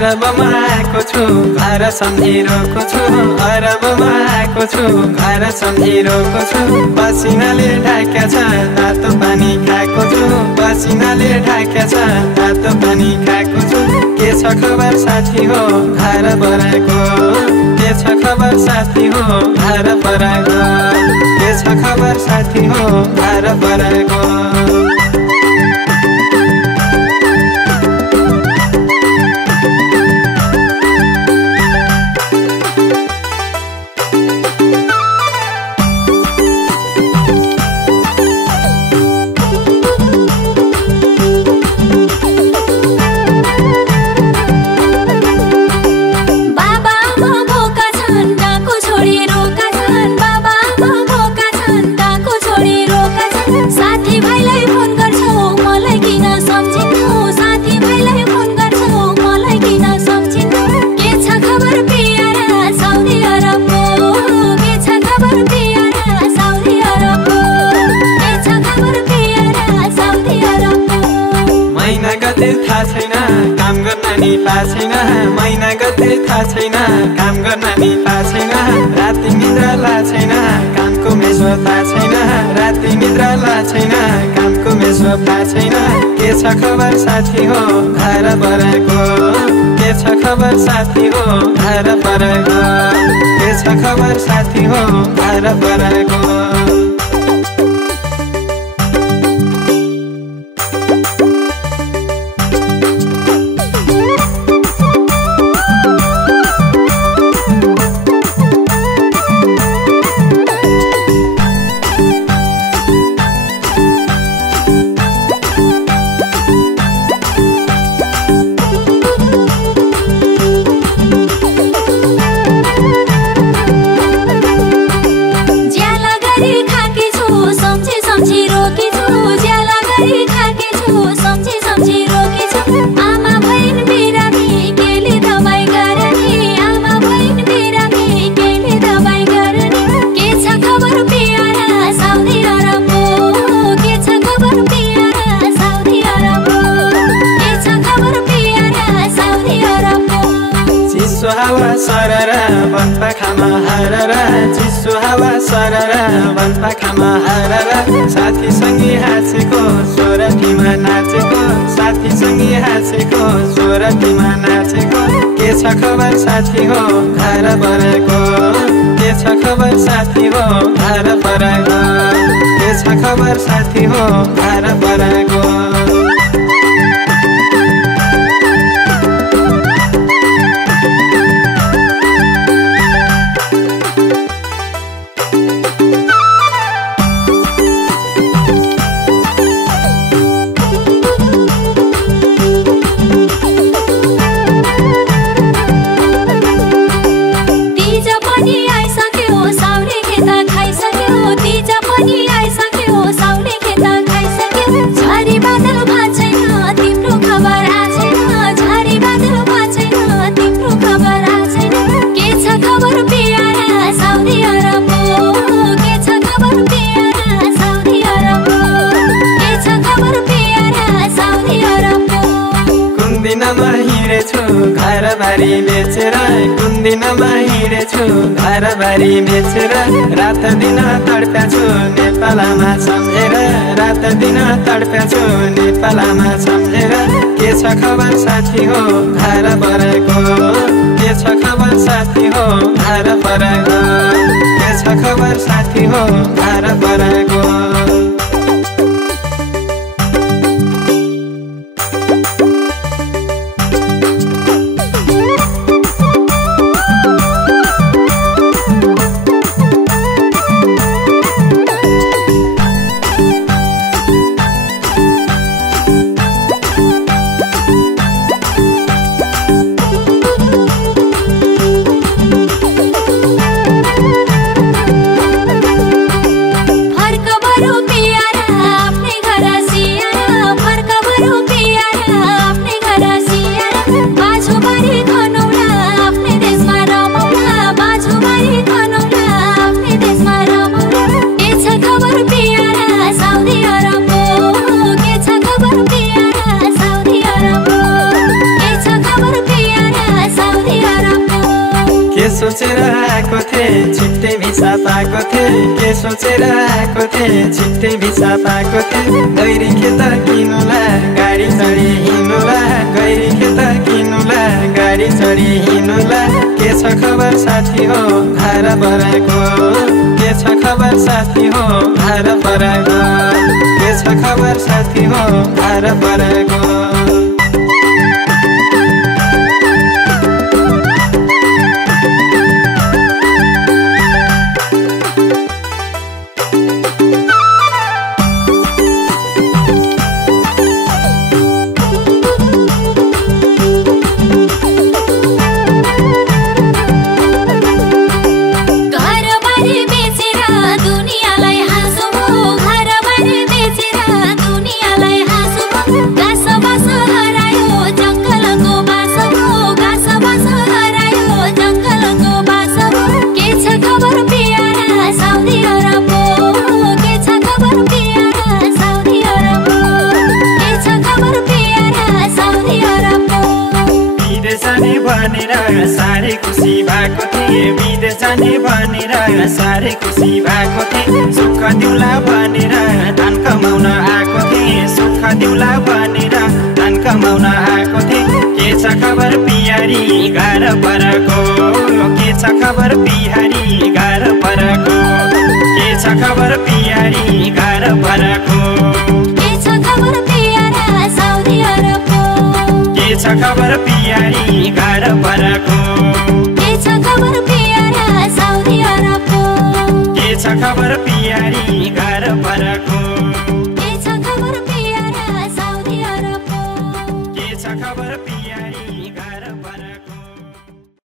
अरबमा आएको छु घर सम्झिरहेको छु अरबमा आएको छु घर सम्झिरहेको छु पसिनाले ढाक्या छ तातो पानी खाएको छु पसिनाले ढाक्या छ तातो पानी खाएको छु के छ खबर साथी हो घर बराको के छ खबर साथी हो घर बराको के छ खबर साथी हो घर बराको थाहा छैन काम गर्न नि पाएको छैन महिना गते थाहा छैन काम गर्न नि पाएको छैन राति निद्रा ला छैन कामको मेसो थाहा छैन राति निद्रा ला छैन कामको मेसो थाहा छैन के छ खबर साथी हो घर बराको के छ खबर साथी हो घर बराको के छ खबर साथी हो घर बराको सररा वनपाखामा हररा चिसो हावा सररा वनपाखामा हररा साथी सँगै हाँसेको सोरठीमा नाचेको साथी सँगै हाँसेको सोरठीमा नाचेको के छ खबर साथी हो घर बराको के छ खबर साथी हो घर बराको के छ खबर साथी हो घर बराको घरबारी बेचेर कुन दिनमा हिँडेछु घरबारी बेचेर रात दिन तडप्या छु नेपालमा सम्झेर रात दिन तडप्या छु नेपालमा सम्झेर के छ खबर साथी हो घर बराको के छ खबर साथी हो घर बराको के छ खबर साथी हो घर बराको फर्क भिसा पाएको थिएँ के सोचेर आएको थिएँ छिट्टै भिसा पाएको थिएँ गैरी खेत किनुला गाडी चढी हिँड्नुला गैरी खेत किनुला गाडी चढी हिँड्नुला के छ खबर साथी हो धारा बराको के छ खबर साथी हो धारा बराको के छ खबर साथी हो धारा बराको साह्रै खुसी भएको थिएँ विदेश जाने भनेर साह्रै खुसी भएको थिएँ सुख दिउला भनेर धन कमाउन आएको थिएँ सुख दिउला भनेर धन कमाउन आएको थिएँ के छ खबर पियारी घर परको के छ खबर पियारी घर परको के छ खबर पियारी घर परको के छ खबर पियारा साउदी अरबको के छ खबर पियारी घर परको के छ खबर पियारा साउदी अरबको के छ खबर पियारी घर परको के छ खबर पियारा साउदी अरबको के छ खबर